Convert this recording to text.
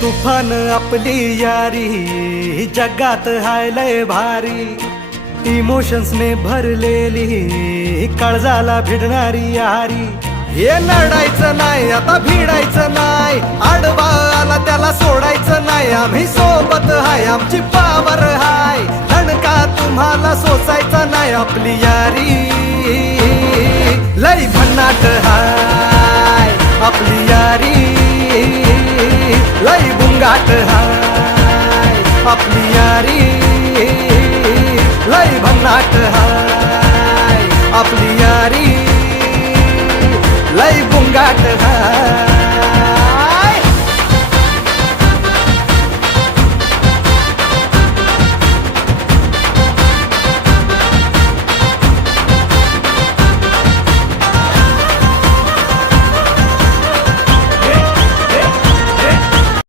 तुफान आपली यारी जगात हाय लय भारी, इमोशन्स ने भरलेली काळजाला भिडणारी यारी। हे लढायचं नाही आता भिडायचं नाही, आडवा आला त्याला सोडायचं नाही, आम्ही सोबत हाय आमची पावर हाय, दणका तुम्हाला सोसायचा नाही। आपली यारी लय भन्नाट हाय, आपली यारी लय बुंगाट हाय, आपली यारी लय भन्नाट हाय, आपली यारी